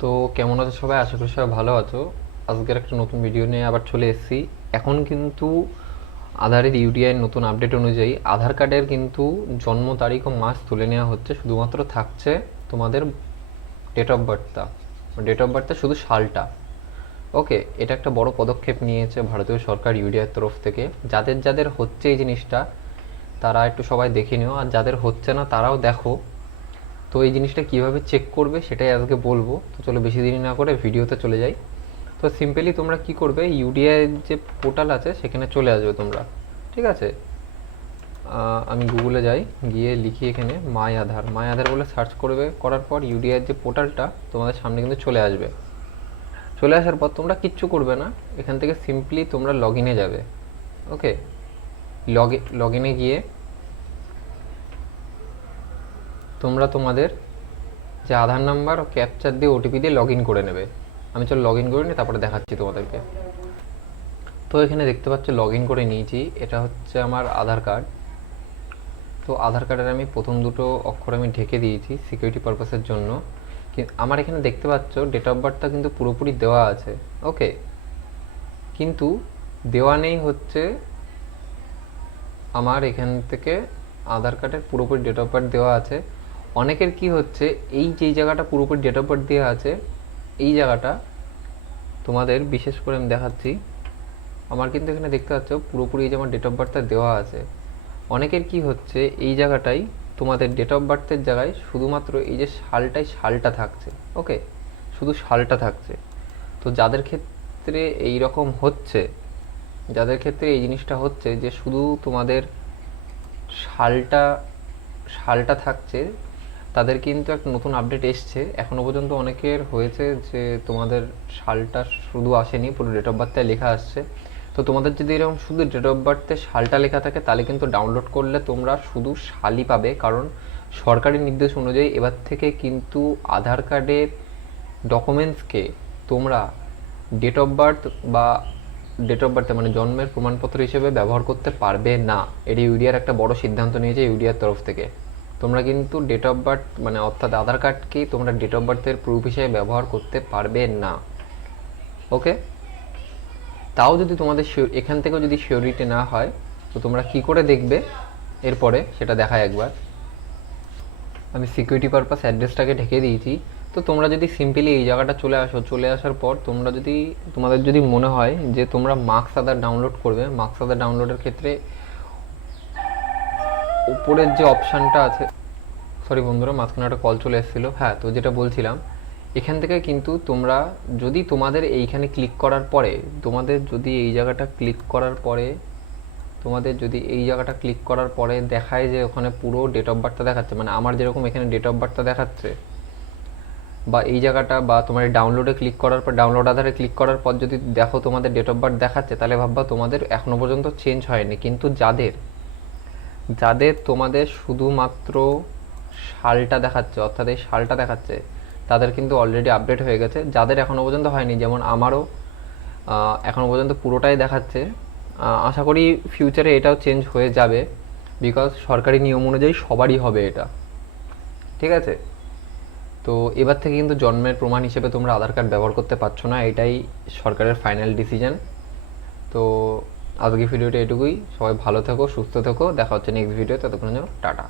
তো কেমন আছো সবাই? আশা করি সবাই ভালো আছো। আজকের একটা নতুন ভিডিও নিয়ে আবার চলে এসেছি। এখন কিন্তু আধারের ইউডিআই নতুন আপডেট অনুযায়ী আধার কার্ডের কিন্তু জন্ম তারিখ ও মাস তুলে নেওয়া হচ্ছে। শুধুমাত্র থাকছে তোমাদের ডেট অফ বার্থটা ডেট অফ বার্থটা শুধু সালটা। ওকে এটা একটা বড় পদক্ষেপ নিয়েছে ভারতীয় সরকার ইউডিআইয়ের তরফ থেকে। যাদের যাদের হচ্ছে এই জিনিসটা, তারা একটু সবাই দেখে নিও। আর যাদের হচ্ছে না, তারাও দেখো। তো এই জিনিসটা কীভাবে চেক করবে সেটাই আজকে বলব। তো চলো বেশি দেরি না করে ভিডিওতে চলে যাই। তো সিম্পলি তোমরা কি করবে ইউডিআই যে পোর্টাল আছে সেখানে চলে আসবে তোমরা। ঠিক আছে? আমি গুগলে যাই, গিয়ে লিখি এখানে মাই আধার মাই আধার বলে সার্চ করবে, করার পর ইউডিআই যে পোর্টালটা তোমাদের সামনে কিন্তু চলে আসবে। চলে আসার পর তোমরা কিচ্ছু করবে না। এখান থেকে সিম্পলি তোমরা লগ ইনে যাবে। ওকে লগ লগ ইনে গিয়ে তোমরা তোমাদের যে আধার নাম্বার ও ক্যাপচার দিয়ে ওটিপি দিয়ে লগ ইন করে নেবে। আমি চলো লগ ইন করে নিই তারপরে দেখাচ্ছি তোমাদেরকে। তো এখানে দেখতে পাচ্ছ লগ ইন করে নিয়েছি। এটা হচ্ছে আমার আধার কার্ড তো আধার কার্ডের আমি প্রথম দুটো অক্ষর আমি ঢেকে দিয়েছি সিকিউরিটি পারপাসের জন্য। আমার এখানে দেখতে পাচ্ছ ডেট অফ বার্থটা কিন্তু পুরোপুরি দেওয়া আছে। ওকে কিন্তু দেওয়া নেই হচ্ছে আমার এখান থেকে আধার কার্ডের পুরোপুরি ডেট অফ বার্থ দেওয়া আছে। অনেকের কি হচ্ছে, এই যেই জায়গাটা পুরোপুরি ডেট অফ বার্থ দেওয়া আছে, এই জায়গাটা তোমাদের বিশেষ করে আমি দেখাচ্ছি। আমার কিন্তু এখানে দেখতে পাচ্ছ, পুরোপুরি এই যে আমার ডেট অফ বার্থটা দেওয়া আছে। অনেকের কি হচ্ছে, এই জায়গাটাই তোমাদের ডেট অফ বার্থের জায়গায় শুধুমাত্র এই যে সালটাই সালটা থাকছে ওকে শুধু সালটা থাকছে। তো যাদের ক্ষেত্রে এই রকম হচ্ছে, যাদের ক্ষেত্রে এই জিনিসটা হচ্ছে যে শুধু তোমাদের সালটা সালটা থাকছে তাদের কিন্তু একটা নতুন আপডেট এসছে। এখনও পর্যন্ত অনেকের হয়েছে যে তোমাদের সালটা শুধু আসেনি, পুরো ডেট অফ বার্থটাই লেখা আসছে। তো তোমাদের যদি এরকম শুধু ডেট অফ বার্থে সালটা লেখা থাকে, তাহলে কিন্তু ডাউনলোড করলে তোমরা শুধু সালই পাবে। কারণ সরকারি নির্দেশ অনুযায়ী এবার থেকে কিন্তু আধার কার্ডের ডকুমেন্টসকে তোমরা ডেট অফ বার্থ বা ডেট অফ বার্থে মানে জন্মের প্রমাণপত্র হিসেবে ব্যবহার করতে পারবে না। এটি ইউডিআর একটা বড় সিদ্ধান্ত নিয়েছে ইউডিআর তরফ থেকে। তোমরা কিন্তু ডেট অফ বার্থ মানে অর্থাৎ আধার কার্ডকেই তোমরা ডেট অফ বার্থের প্রুফ হিসেবে ব্যবহার করতে পারবে না। ওকে তাও যদি তোমাদের এখান থেকেও যদি শিওরিটি না হয়, তো তোমরা কি করে দেখবে? এরপরে সেটা দেখায় একবার। আমি সিকিউরিটি পারপাস অ্যাড্রেসটাকে ঢেকে দিয়েছি। তো তোমরা যদি সিম্পলি এই জায়গাটা চলে আসো, চলে আসার পর তোমরা যদি, তোমাদের যদি মনে হয় যে তোমরা মার্কস আদার ডাউনলোড করবে মার্কস আদার ডাউনলোডের ক্ষেত্রে উপরের যে অপশানটা আছে সরি বন্ধুরা, মাঝখানে একটা কল চলে এসেছিল। হ্যাঁ তো যেটা বলছিলাম, এখান থেকে কিন্তু তোমরা যদি তোমাদের এইখানে ক্লিক করার পরে, তোমাদের যদি এই জায়গাটা ক্লিক করার পরে, তোমাদের যদি এই জায়গাটা ক্লিক করার পরে দেখায় যে ওখানে পুরো ডেট অফ বার্থটা দেখাচ্ছে মানে আমার যেরকম এখানে ডেট অফ বার্থটা দেখাচ্ছে, বা এই জায়গাটা বা তোমার ডাউনলোডে ক্লিক করার পর ডাউনলোড আধারে ক্লিক করার পর যদি দেখো তোমাদের ডেট অফ বার্থ দেখাচ্ছে, তাহলে ভাববা তোমাদের এখনও পর্যন্ত চেঞ্জ হয়নি। কিন্তু যাদের যাদের তোমাদের শুধুমাত্র শালটা দেখাচ্ছে, অর্থাৎ এই শালটা দেখাচ্ছে, তাদের কিন্তু অলরেডি আপডেট হয়ে গেছে। যাদের এখনও পর্যন্ত হয়নি, যেমন আমারও এখনও পর্যন্ত পুরোটাই দেখাচ্ছে। আশা করি ফিউচারে এটাও চেঞ্জ হয়ে যাবে বিকজ সরকারি নিয়ম অনুযায়ী সবারই হবে এটা। ঠিক আছে? তো এবার থেকে কিন্তু জন্মের প্রমাণ হিসেবে তোমরা আধার কার্ড ব্যবহার করতে পারছ না, এটাই সরকারের ফাইনাল ডিসিশন তো আজকে ভিডিওটা এটুকুই। সবাই ভালো থেকো সুস্থ থেকো। দেখা হচ্ছে নেক্সট ভিডিও ততক্ষণ টাটা।